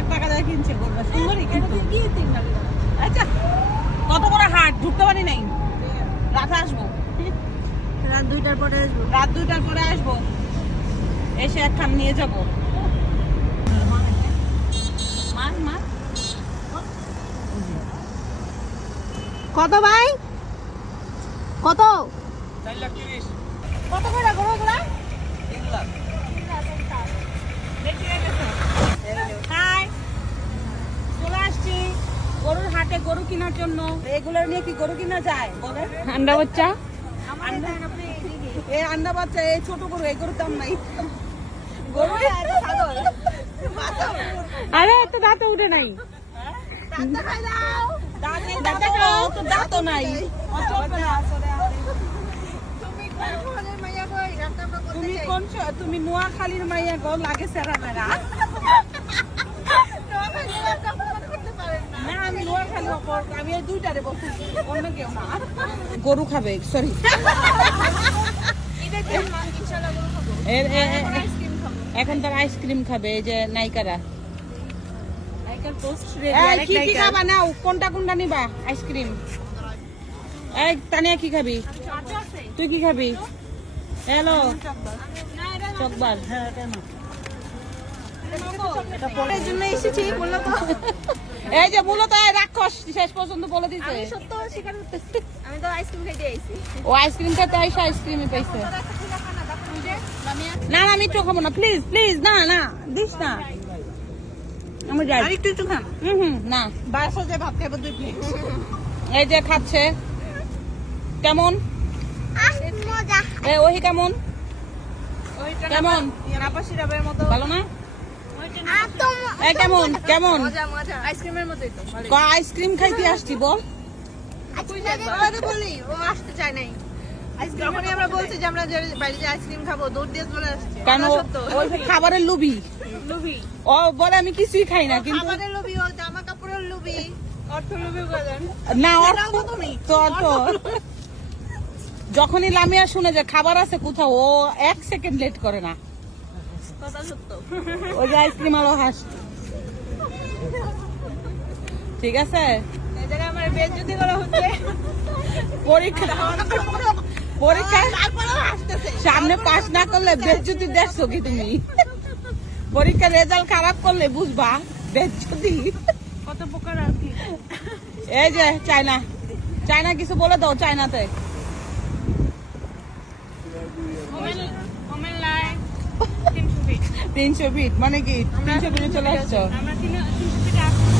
লাখ টাকা দিয়ে কিনছে গরুটা, সুন্দরই কিন্তু। আচ্ছা, কত বড় হাট, ঢুকতে পারি নাই। রাতে আসবো, রাত 2টার পরে আসবো। রাত 2টার পরে আসবো, এসে একখান নিয়ে যাবো। কত ভাই, কত? 4,30,000। কত করে গরুগুলা? 3 লাখ। হাই, চলে আসছি গরুর হাটে গরু কেনার জন্য। এগুলো নিয়ে কি গরু কিনা যায় বলে? আন্ডা বাচ্চা, এই আন্ডা বাচ্চা, এই ছোট গরু, এই গরুর দাম নাই। গরু আরে এত দাঁত উঠে নাই। দাঁতও নাই। তুমি নোয়াখালীর মাইয়া গো, লাগে সেরা মেরা। না, আমি নোয়াখালী, আমি এই 2টারে বলতেছি, অন্য কেউ না। গরু খাবে, সরি। এখন তার আইসক্রিম খাবে, এই যে নাইকারা। কি কি খাবা নাও, কোনটা কোনটা নিবা আইসক্রিম? এই তানিয়া কি খাবি? তুই কি খাবি? Hello, Chocobar. এই জন্য এসেছি, বললো তো। এই যে মূলত রাক্ষস শেষ পর্যন্ত বলে দিছে। আমি সত্য স্বীকার করতেছি, আমি তো আইসক্রিম খাইতে আইছি। ও আইসক্রিম খেতে আইসা আইসক্রিমই পাইছে। না না, আমি একটু খাবো না, প্লিজ প্লিজ, না না দিস না। আমি যাই, আর একটু খান। না। বাসা যে ভাত খাবো 2 প্লেট। এই যে খাচ্ছে, কেমন? ওই কেমন কেমন? আপাশি রাবের মতো ভালো না? এই কেমন কেমন? মজা মজা, আইসক্রিমের মতোই তো। আইসক্রিম খাইতে আসছি বল। বলি ও আসতে চায় নাই। যখনই আমরা বলছি যে আমরা বাইরে যে আইসক্রিম খাবো, দৌড় দিয়ে চলে আসছে। কেন? ওই খাবারের লোভী। লুবি, ও বলে আমি কিছুই খাই না, কিন্তু আমাদের লুবি, ও জামা কাপড়ের লুবি, অর্থ লুবি বলেন না তো যখনই লামিয়া শুনে যে খাবার আছে কোথাও, ও 1 সেকেন্ড লেট করে না। কথা সত্য। ওই যে আইসক্রিম আলো হাস। ঠিক আছে, এই জায়গায় আমার বেজ্জতি করা হচ্ছে। পরীক্ষা সামনে পাস না করলে বেজ্জতি দেখছো কি তুমি? পরীক্ষার রেজাল্ট খারাপ করলে বুঝবা বেজ্জতি কত প্রকার আর কি। এই যে চায়না, চায়না কিছু বলে দাও চায়নাতে। 300 ফিট মানে কি? 300 ফিটে চলে আসছো? আমরা 300 ফিটে আসছি।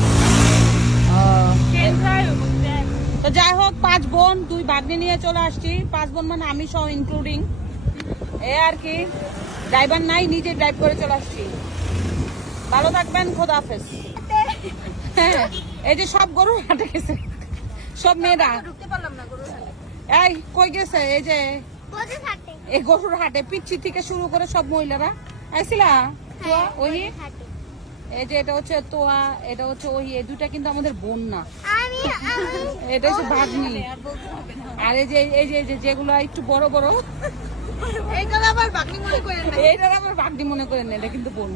তো যাই হোক, 5 বোন, 2 ভাগ্নি নিয়ে চলে আসছি। 5 বোন মানে আমি সহ ইনক্লুডিং। এ আর কি, ড্রাইভার নাই, নিজে ড্রাইভ করে চলে আসছি। ভালো থাকবেন, খোদা হাফেজ। হ্যাঁ, এই যে সব গরু হাটে গেছে, সব মেয়েরা। ঢুকতে পারলাম না গরুর হাটে। এই কই গেছে? এই যে এই গরুর হাটে পিচ্ছি থেকে শুরু করে সব মহিলারা আইছিলা। তোয়া ওই, এই যে এটা হচ্ছে তোয়া, এটা হচ্ছে ওই, এই 2টা কিন্তু আমাদের বোন না, এটা হচ্ছে ভাগ্নি। আর এই যে এই যে যেগুলো একটু বড় বড়, এইটা আবার বাকনি মনে করেন না। এইটার আবার ভাগ্নি মনে করেন না, এটা কিন্তু বোন।